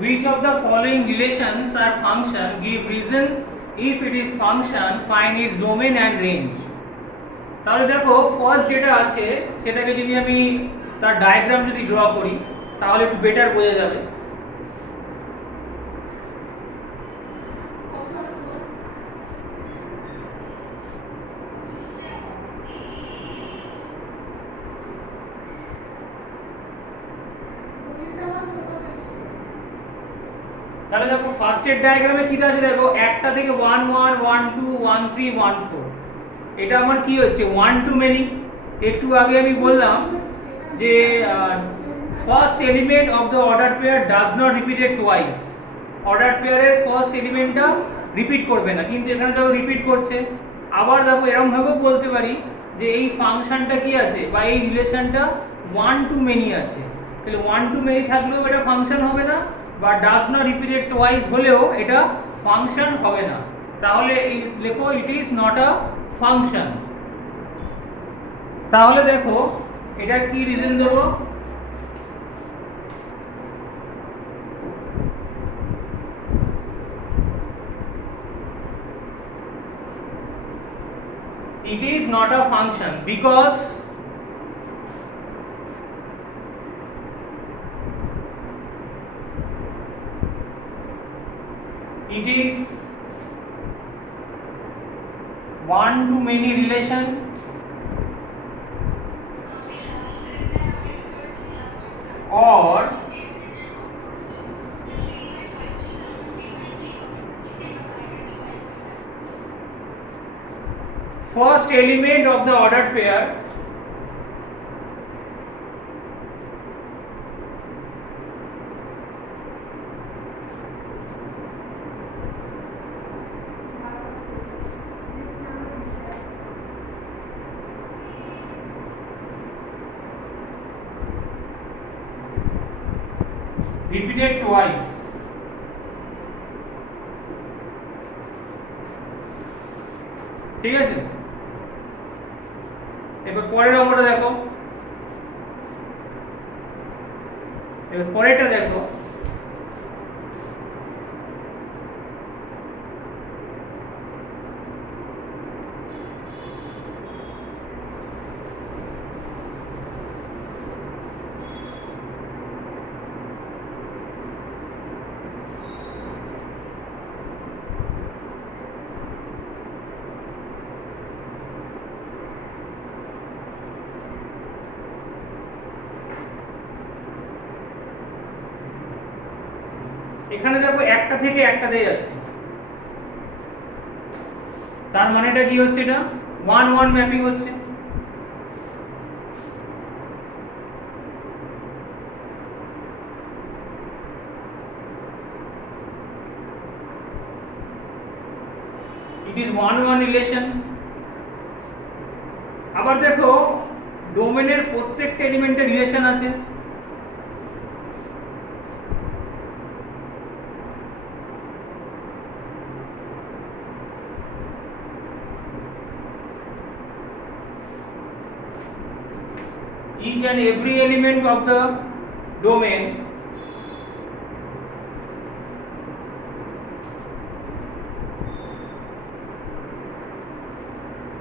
which of the following relations are function, give reason, if it is function find its domain and range। তাহলে দেখো ফার্স্ট যেটা আছে সেটাকে যদি আমি তার ডায়াগ্রাম যদি ড্র করি তাহলে একটু বেটার বোঝা যাবে। তাহলে দেখো ফার্স্টের ডায়াগ্রামে কি আছে, দেখো একটা থেকে 1 1 1 2 1 3 1 4, এটা আমার কি হচ্ছে 1 টু মেনি। একটু আগে আমি বললাম যে first element of the order pair does not repeated twice, order পেয়ারের ফার্স্ট এলিমেন্টটা রিপিট করবে না, কিন্তু এখানে দেখো রিপিট করছে। আবার দেখো এরকমভাবেও বলতে পারি যে এই ফাংশনটা কি আছে বা এই রিলেশনটা 1 টু মেনি আছে, তাহলে 1 টু মেনি থাকলেও এটা ফাংশন হবে না, বা ডাজ নট রিপিটেড টুয়াইস হলেও এটা ফাংশন হবে না। তাহলে এই লেখো it is not a function. তাহলে দেখো এটা কি রিজন দেবো, it is not a function because it is one to many relation or first element of the ordered pair repeated twice। ঠিক আছে, এবার পরের অঙ্কটা দেখো, এবার পরেরটা দেখো। এখানে দেখো একটা থেকে একটাতে যাচ্ছে, তার মানেটা কি হচ্ছে, এটা 1 1 ম্যাপিং হচ্ছে। ইট ইজ 1 1 রিলেশন। আবার দেখো ডোমেনের প্রত্যেকটা এলিমেন্টের রিলেশন আছে, each and every element of the domain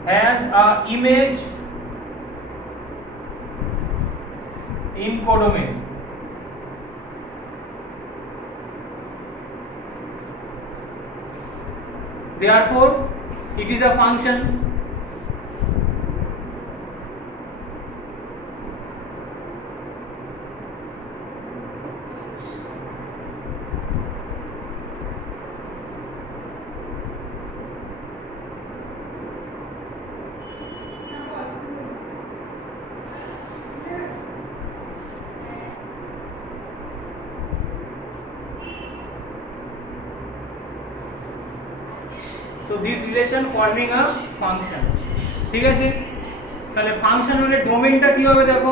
has a image in codomain। Therefore it is a function। So this relation forming a function। ঠিক আছে, তাহলে ফাংশন হলে ডোমেইনটা কি হবে দেখো,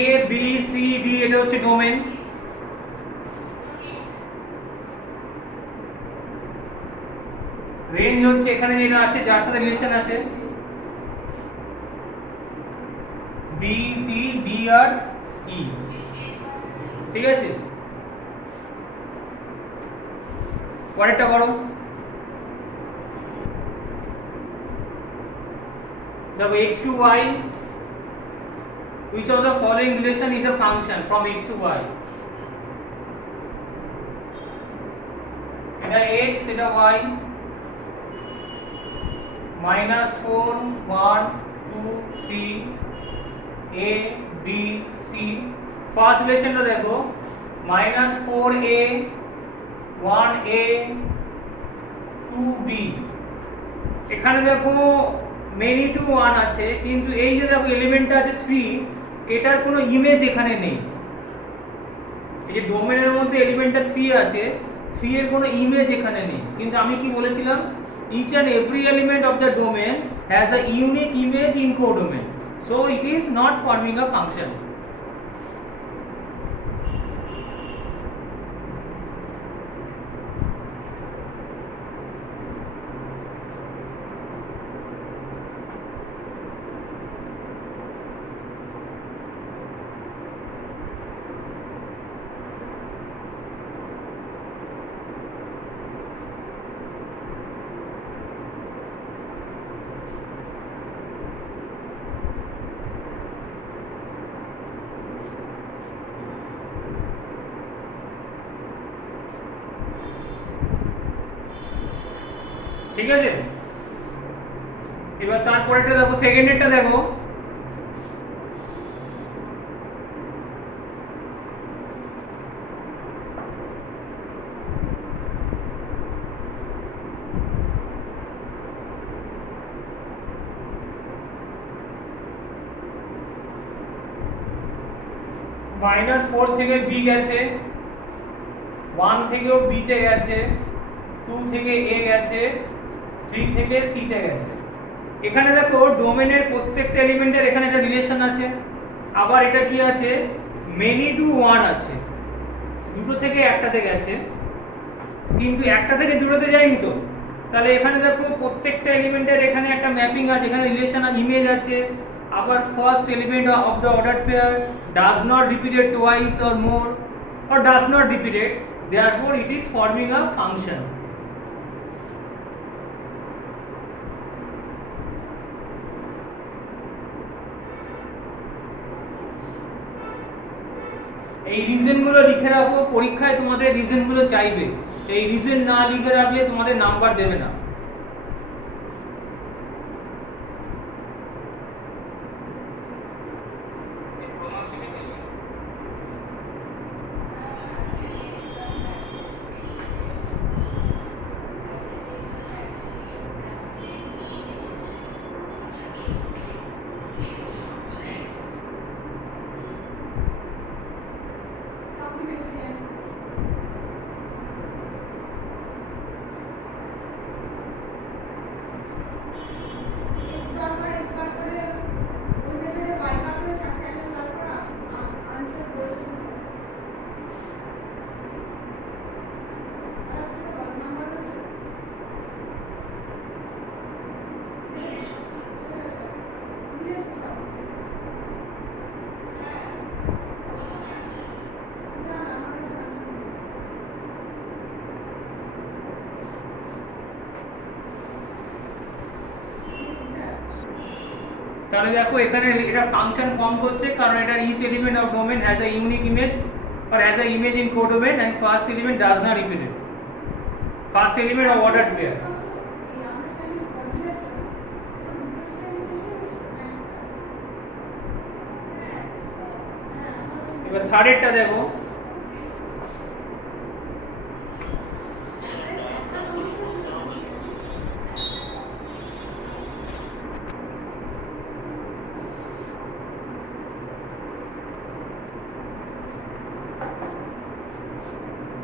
এ বি সি ডি, এটা হচ্ছে ডোমেইন। রেঞ্জ হচ্ছে এখানে যেটা আছে যার সাথে রিলেশন আছে বি সি ডি আর ই, ঠিক আছে। পরেরটা করো। দেখো x to y, which of the following relation is a function from x to y? এটা x, এটা y, -4 1 2 3 a b c। ফার্স্ট রিলেশনটা দেখো -4a 1a 2b। এখানে দেখো মেনি টু 1 আছে, কিন্তু এই যে দেখো এলিমেন্টটা আছে 3, এটার কোনো ইমেজ এখানে নেই। এই যে ডোমেনের মধ্যে এলিমেন্টটা 3 আছে, 3 এর কোনো ইমেজ এখানে নেই। কিন্তু আমি কি বলেছিলাম, each and every element of the domain has a unique image in codomain, so it is not forming a function. ঠিক আছে, এবার তারপরেটা দেখো, সেকেন্ডেরটা দেখো। -4 থেকে b গেছে, 1 থেকেও b তে গেছে, 2 থেকে a গেছে, 3 থেকে c তে গেছে। এখানে দেখো ডোমেনের প্রত্যেকটা এলিমেন্টের এখানে একটা রিলেশন আছে, আবার এটা কি আছে, মেনি টু 1 আছে, দুটো থেকে একটাতে গেছে, কিন্তু একটা থেকে দুটোতে যায়নি তো। তাহলে এখানে দেখো প্রত্যেকটা এলিমেন্টের এখানে একটা ম্যাপিং আছে, এখানে রিলেশন আর ইমেজ আছে। আবার first element of the order pair does not repeated twice or more, or does not repeat it, therefore it is forming a function. এই রিজনগুলো লিখে রাখো, পরীক্ষায় তোমাদের রিজনগুলো চাইবে, এই রিজন না লিখে রাখলে তোমাদের নাম্বার দেবে না। তাহলে দেখো এখানে এটা ফাংশন ফর্ম করছে, কারণ এটা each element of domain has a unique image or has a image in codomain and first element does not repeat it. First element of ordered pair. এবার থার্ডেরটা দেখো,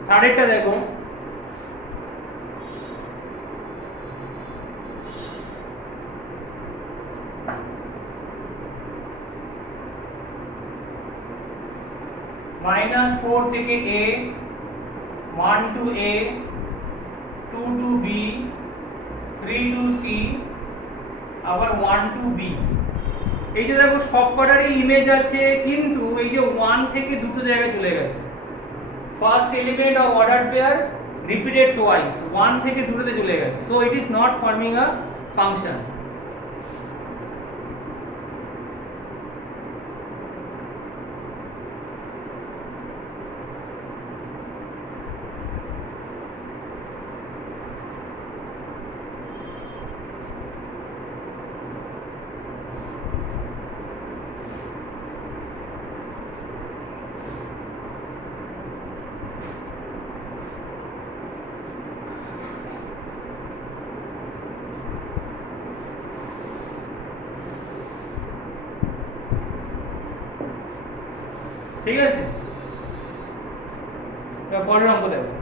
থার্ডেরটা দেখো, -4 থেকে a 1 to a 2 to b 3 two C, আবার 1 two B. এই যে দেখো সব কটারই ইমেজ আছে, কিন্তু এই যে 1 থেকে দুটো জায়গায় চলে গেছে। First element of order pair repeated twice, 1 থেকে দুটোতে চলে গেছে, so it is not forming আ ফাংশন। ঠিক আছে, পরের অঙ্ক দেখো।